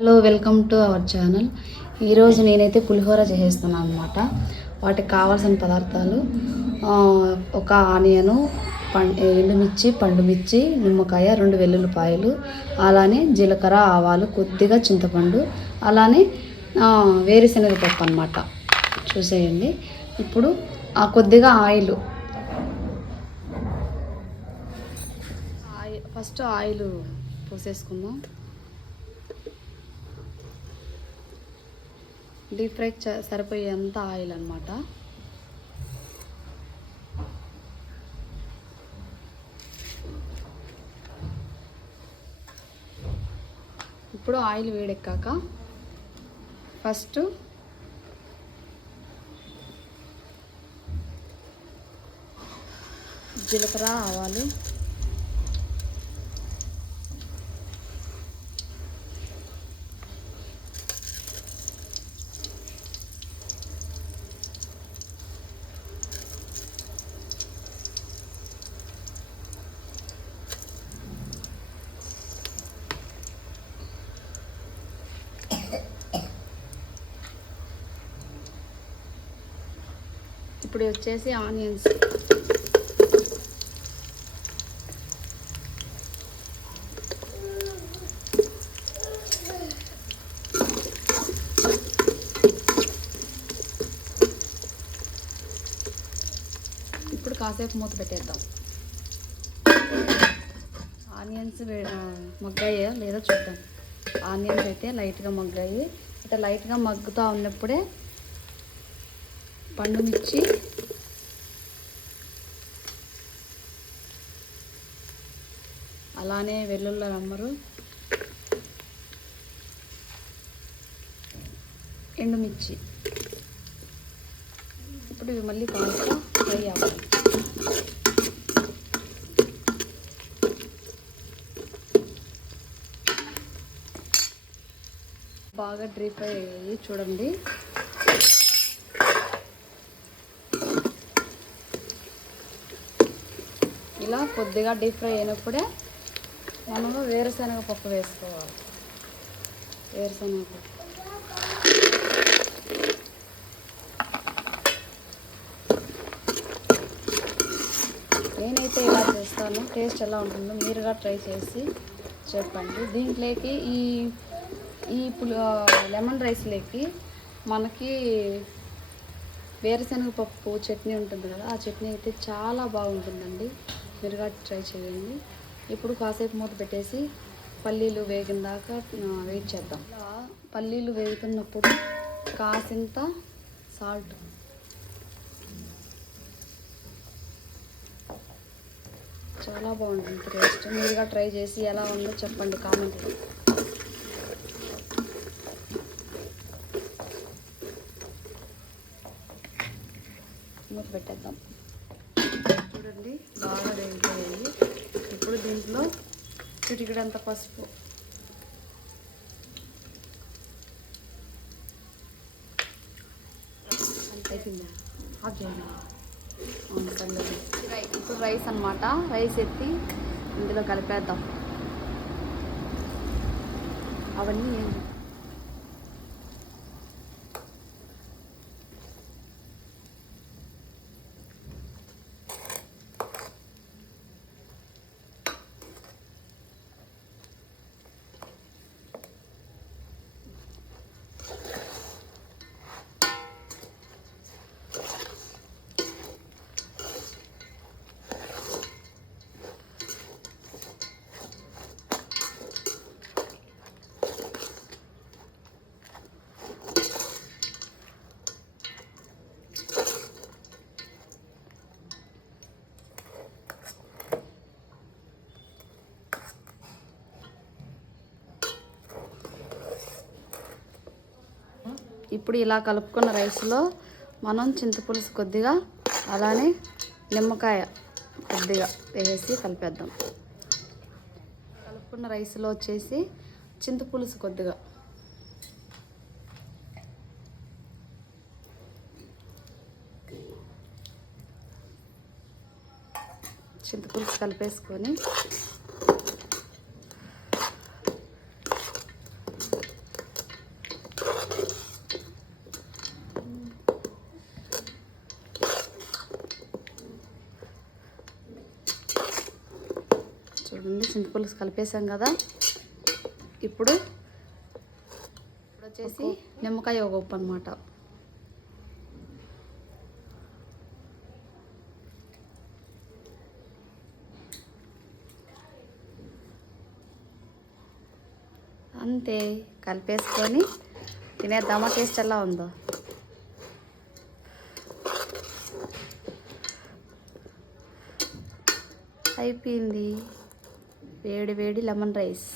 Hello welcome to our channel ఈరోజు నేనైతే పులిహోర చేసేస్తున్నాను అనమాట వాటికి కావాల్సిన పదార్థాలు ఒక ఆనియను పం ఎండుమిర్చి పండుమిర్చి నిమ్మకాయ రెండు వెల్లుల్లిపాయలు అలానే జీలకర్ర ఆవాలు కొద్దిగా చింతపండు అలానే వేరుశనగ పప్పు అనమాట చూసేయండి. ఇప్పుడు ఆ కొద్దిగా ఆయిల్. ఆయిల్ ఫస్ట్ ఆయిల్ పోసేసుకుందాం. డీప్ ఫ్రై చ- సరిపోయేంత ఆయిల్ అనమాట ఇప్పుడు ఆయిల్ వేడెక్కాక ఫస్ట్ జీలకర్ర ఆవాలు ఇప్పుడు వచ్చేసి ఆనియన్స్. ఇప్పుడు కాసేపు మూత పెట్టేద్దాం. ఆనియన్స్ వే- మగ్గాయో లేదో చూద్దాం. ఆనియన్స్ అయితే లైట్గా మగ్గాయి. ఇట్లా లైట్గా మగ్గుతూ ఉన్నప్పుడే పండు మిర్చి అలానే వెల్లుల్లి రమ్మరు ఎండుమిర్చి. ఇప్పుడు ఇవి మళ్ళీ కాస్త ఫ్రై అవ్వాలి. బాగా డ్రీప్ అయ్యాయి అయ్యి చూడండి. ఇలా కొద్దిగా డీప్ ఫ్రై అయినప్పుడే మనము వేరుశనగ పప్పు వేసుకోవాలి. వేరుశనగ పప్పు. నేనైతే ఇలా చేస్తాను టేస్ట్ ఎలా ఉంటుందో మీరుగా ట్రై చేసి చెప్పండి. దీంట్లోకి ఈ ఈ పులి లెమన్ రైస్లోకి మనకి వేరుశనగ పప్పు చట్నీ ఉంటుంది కదా ఆ చట్నీ అయితే చాలా బాగుంటుందండి. మీరుగా ట్రై చేయండి. ఇప్పుడు కాసేపు మూత పెట్టేసి పల్లీలు వేగిన దాకా వెయిట్ చేద్దాం. ఇలా పల్లీలు వేగుతున్నప్పుడు కాసింత సాల్ట్. చాలా బాగుంటుంది టేస్ట్. మీరుగా ట్రై చేసి ఎలా ఉందో చెప్పండి కామెంట్లో మూత పెట్టేద్దాం. చూడండి. బాగా వేగిపోయాయి ఇప్పుడు దీంట్లో చిటికడంత పసుపు. అయిపోయిందా? ఇప్పుడు రైస్ అనమాట రైస్ ఎత్తి ఇందులో కలిపేద్దాం. అవన్నీ ఇప్పుడు ఇలా కలుపుకున్న రైస్లో మనం చింతపులుసు కొద్దిగా అలానే నిమ్మకాయ కొద్దిగా వేసి కలిపేద్దాం. కలుపుకున్న రైస్లో వచ్చేసి చింతపులుసు కొద్దిగా. చింతపులుసు కలిపేసుకొని చూడండి చింతపులుసు కలిపేసాం కదా. ఇప్పుడు ఇప్పుడు వచ్చేసి నిమ్మకాయ ఒక ఉప్పు అనమాట అంతే కలిపేసుకొని తినేద్దామా? టేస్ట్ ఎలా ఉందో? అయిపోయింది. వేడి వేడి లెమన్ రైస్